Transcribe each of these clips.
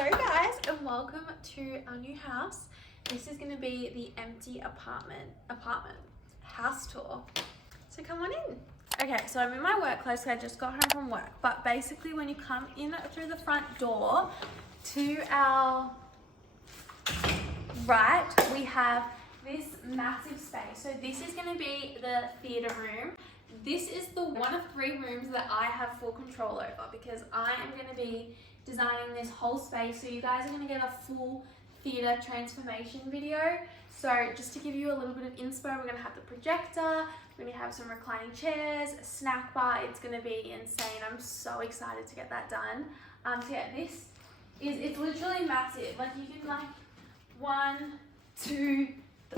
Hello guys and welcome to our new house. This is going to be the empty apartment house tour. So come on in. Okay, so I'm in my work clothes because I just got home from work. But basically when you come in through the front door to our right, we have this massive space. So this is going to be the theatre room. This is the one of 3 rooms that I have full control over because I am going to be designing this whole space. So you guys are going to get a full theatre transformation video. So just to give you a little bit of inspo, we're going to have the projector, we're going to have some reclining chairs, a snack bar. It's going to be insane. I'm so excited to get that done. So yeah, it's literally massive. Like you can like 1, 2,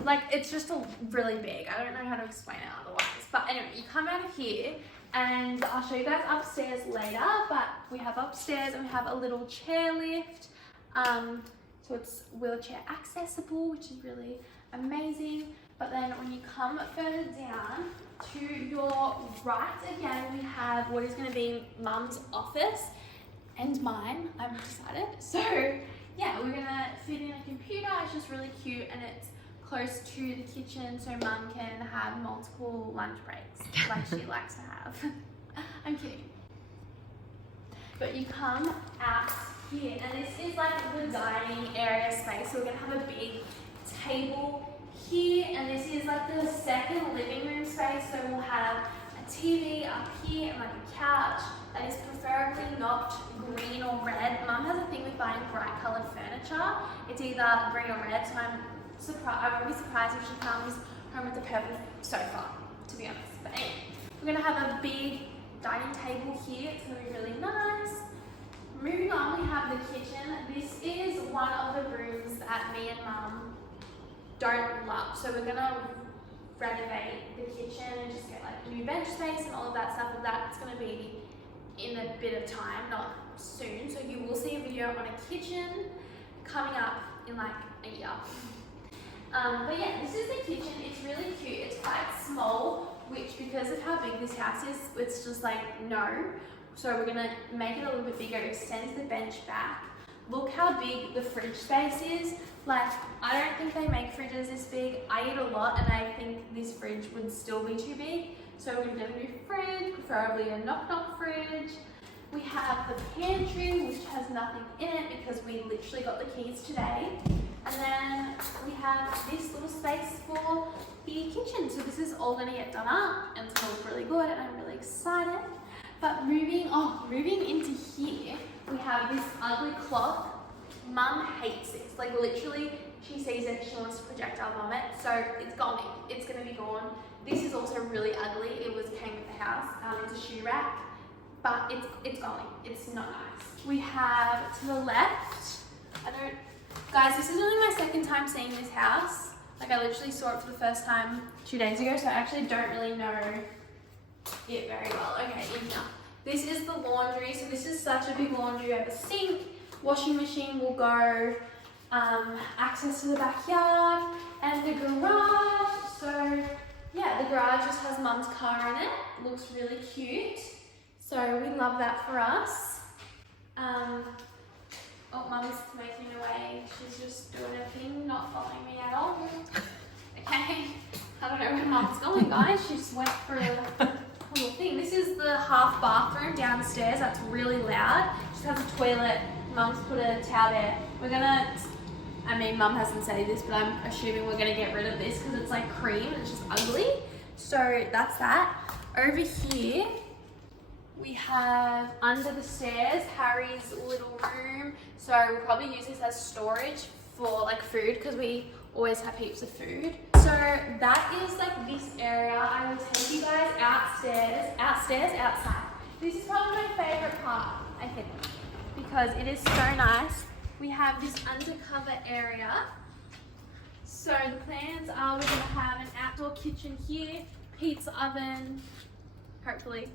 like it's just really big. I don't know how to explain it otherwise. But anyway, you come out of here and I'll show you guys upstairs later, but we have upstairs and we have a little chair lift. So it's wheelchair accessible, which is really amazing. But then when you come further down to your right, again, we have what is going to be Mum's office and mine, I've decided. So yeah, we're going to fit in a computer. It's just really cute and it's close to the kitchen so Mum can have multiple lunch breaks like she likes to have. I'm kidding. But you come out here and this is like the dining area space. So we're going to have a big table here and this is like the second living room space. So we'll have a TV up here and like a couch that is preferably not green or red. Mum has a thing with buying bright coloured furniture. It's either green or red, so I won't be surprised if she comes home with the purple sofa, to be honest. But anyway, we're going to have a big dining table here. It's going to be really nice. Moving on, we have the kitchen. This is one of the rooms that me and Mum don't love. So we're going to renovate the kitchen and just get like new bench space and all of that stuff. But that's going to be in a bit of time, not soon. So you will see a video on a kitchen coming up in like a year. But yeah, this is the kitchen. It's really cute. It's quite small, which because of how big this house is, it's just like no. So we're gonna make it a little bit bigger. It extends the bench back. Look how big the fridge space is. Like, I don't think they make fridges this big. I eat a lot and I think this fridge would still be too big. So we're gonna get a new fridge, preferably a knock-knock fridge. We have the pantry, which has nothing in it because we literally got the keys today. And then we have this little space for the kitchen. So this is all gonna get done up and it's gonna look really good and I'm really excited. But moving into here, we have this ugly clock. Mum hates this. Like literally, she sees it, she wants to projectile vomit. So it's going, it's gonna be gone. This is also really ugly. It came with the house. It's a shoe rack, but it's going. It's not nice. We have to the left, guys, this is only my second time seeing this house. Like I literally saw it for the first time 2 days ago, so I actually don't really know it very well. Okay, in here. This is the laundry. So this is such a big laundry. We have a sink, washing machine will go, access to the backyard, and the garage. So yeah, the garage just has Mum's car in it. Looks really cute. So we love that for us. Oh, Mum's making away. She's just doing her thing, not following me at all. Okay. I don't know where Mum's going, guys. She just went for a little thing. This is the half bathroom downstairs. That's really loud. Just has a toilet. Mum's put a towel there. Mum hasn't said this, but I'm assuming we're gonna get rid of this because it's like cream and it's just ugly. So that's that. Over here, we have under the stairs, Harry's little room. So we'll probably use this as storage for like food because we always have heaps of food. So that is like this area. I will take you guys outside. This is probably my favorite part, I think, because it is so nice. We have this undercover area. So the plans are we're gonna have an outdoor kitchen here, pizza oven, hopefully.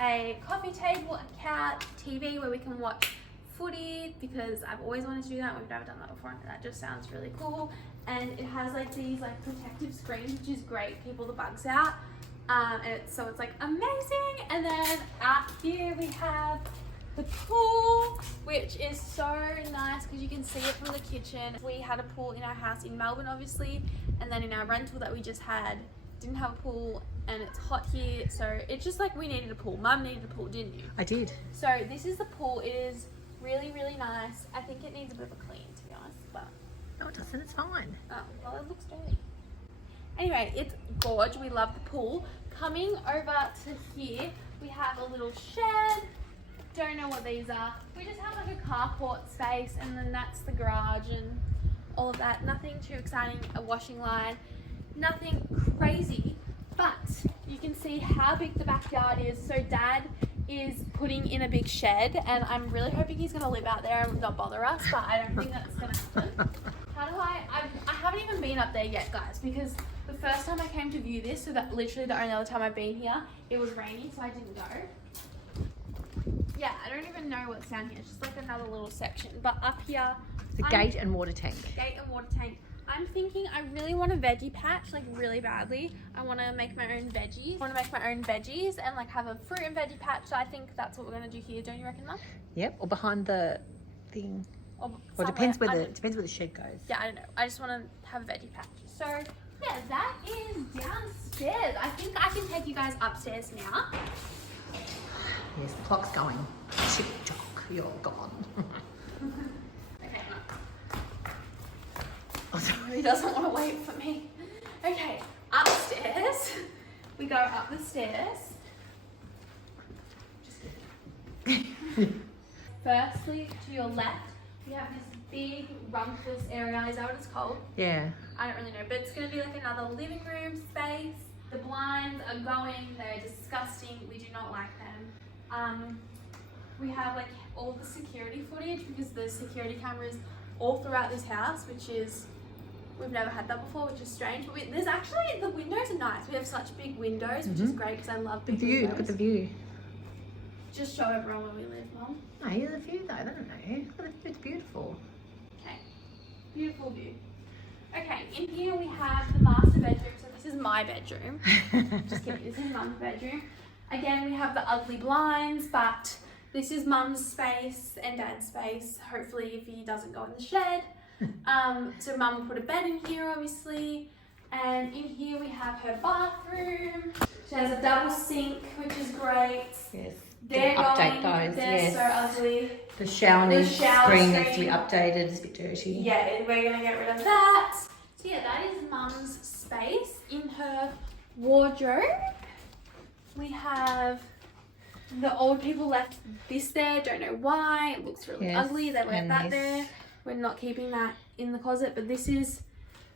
A coffee table, a couch, TV where we can watch footy because I've always wanted to do that. We've never done that before and that just sounds really cool. And it has like these like protective screens, which is great, keep all the bugs out. So it's like amazing. And then out here we have the pool, which which is so nice because you can see it from the kitchen. We had a pool in our house in Melbourne, obviously, and then in our rental that we just had, didn't have a pool, and it's hot here, so it's just like we needed a pool. Mum needed a pool, didn't you? I did. So this is the pool. It is really, really nice. I think it needs a bit of a clean, to be honest, but... No, it doesn't. It's fine. Oh, well, it looks dirty. Anyway, it's gorgeous. We love the pool. Coming over to here, we have a little shed. Don't know what these are. We just have like a carport space, and then that's the garage and all of that. Nothing too exciting. A washing line. Nothing crazy, but you can see how big the backyard is. So Dad is putting in a big shed, and I'm really hoping he's going to live out there and not bother us, but I don't think that's going to happen. How do I haven't even been up there yet, guys, because the first time I came to view this, so that literally the only other time I've been here, it was raining, so I didn't go. Yeah, I don't even know what's down here. It's just like another little section. But up here, The gate and water tank. Gate and water tank. I'm thinking I really want a veggie patch, like really badly. I want to make my own veggies. I want to make my own veggies and like have a fruit and veggie patch. So I think that's what we're going to do here. Don't you reckon, Mum? Yep, or behind the thing. Or Well, depends where the shed goes. Yeah, I don't know. I just want to have a veggie patch. So yeah, that is downstairs. I think I can take you guys upstairs now. Yes, the clock's going. Tick-tock, you're gone. Okay, he doesn't want to wait for me. Okay, upstairs. We go up the stairs. Just kidding. Firstly, to your left, we have this big rumpus area. Is that what it's called? Yeah. I don't really know, but it's going to be like another living room space. The blinds are going. They're disgusting. We do not like them. We have like all the security footage because there's security cameras all throughout this house, which is, we've never had that before, which is strange. But there's actually, the windows are nice. We have such big windows, which is great because I love big windows. Look at the view. Just show everyone where we live, Mum. No, here's the view though, I don't know. It's beautiful. Okay, beautiful view. Okay, in here we have the master bedroom. So this is my bedroom. Just kidding, this is Mum's bedroom. Again, we have the ugly blinds, but this is Mum's space and Dad's space. Hopefully, if he doesn't go in the shed. So Mum will put a bed in here, obviously. And in here we have her bathroom. She has a double sink, which is great. Yes. They're update going, those. they're Yes. so ugly. The shower screen needs to be screen. updated. It's a bit dirty. Yeah, we're gonna get rid of that. So yeah, that is Mum's space. In her wardrobe, we have the old people left this there. Don't know why. It looks really ugly. They left that there. We're not keeping that in the closet, but this is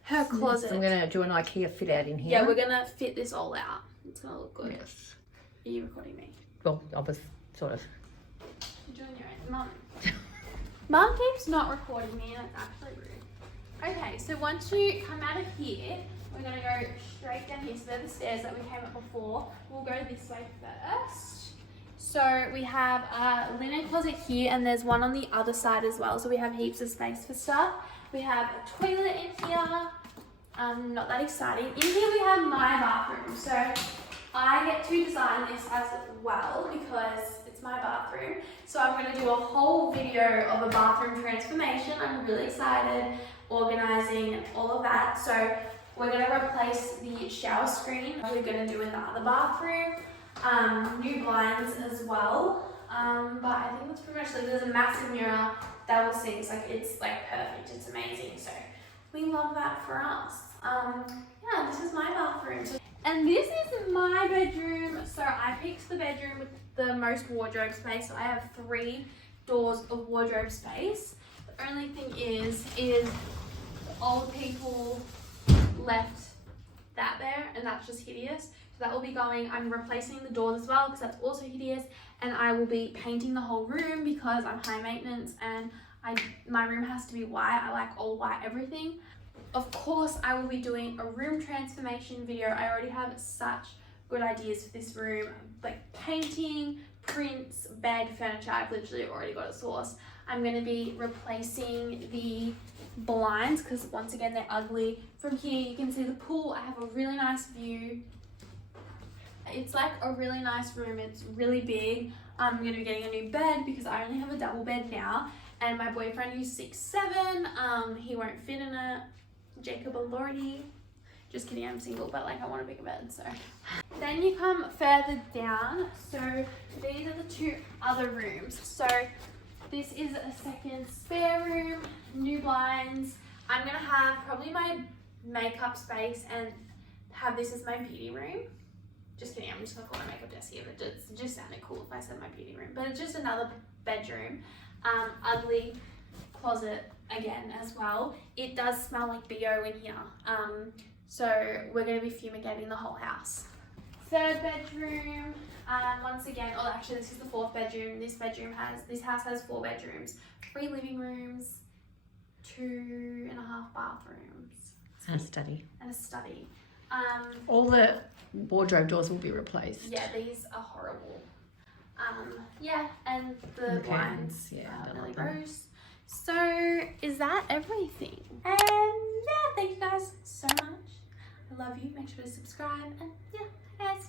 her closet. So I'm gonna do an IKEA fit out in here. Yeah, we're gonna fit this all out. It's gonna look good. Yes. Are you recording me? Well, I was sort of. You're doing your own. Mum. Mum keeps not recording me, and it's actually rude. Okay, so once you come out of here, we're gonna go straight down here. So they're the stairs that we came up before. We'll go this way first. So we have a linen closet here, and there's one on the other side as well. So we have heaps of space for stuff. We have a toilet in here. Not that exciting. In here we have my bathroom. So I get to design this as well because it's my bathroom. So I'm going to do a whole video of a bathroom transformation. I'm really excited, organizing and all of that. So we're going to replace the shower screen. We're going to do in the other bathroom. New blinds as well. But I think that's pretty much like there's a massive mirror, double sinks, like it's like perfect. It's amazing. So we love that for us. Yeah, this is my bathroom. And this is my bedroom. So I picked the bedroom with the most wardrobe space. So I have 3 doors of wardrobe space. The only thing is the old people left that there, and that's just hideous. So that will be going, I'm replacing the doors as well because that's also hideous, and I will be painting the whole room because I'm high maintenance and my room has to be white. I like all white everything. Of course, I will be doing a room transformation video. I already have such good ideas for this room, like painting, prints, bed, furniture. I've literally already got a source. I'm going to be replacing the blinds because once again they're ugly. From here you can see the pool. I have a really nice view. It's like a really nice room. It's really big. I'm going to be getting a new bed because I only have a double bed now. and my boyfriend who's 6'7", he won't fit in it. Jacob Elordi. Just kidding, I'm single, but like I want a bigger bed, so. Then you come further down. So these are the 2 other rooms. So this is a second spare room, new blinds. I'm gonna have probably my makeup space and have this as my beauty room. Just kidding, I'm just gonna call it my makeup desk here, but it just sounded cool if I said my beauty room. But it's just another bedroom. Ugly closet again as well. It does smell like BO in here. So we're gonna be fumigating the whole house. Third bedroom, once again, oh actually this is the 4th bedroom. This house has 4 bedrooms, 3 living rooms, 2.5 bathrooms. And a study. And a study. All the wardrobe doors will be replaced. Yeah, these are horrible. Yeah, and the curtains, blinds yeah, are don't really like them. gross. So is that everything? And yeah, thank you guys so much. I love you. Make sure to subscribe and yeah, guys.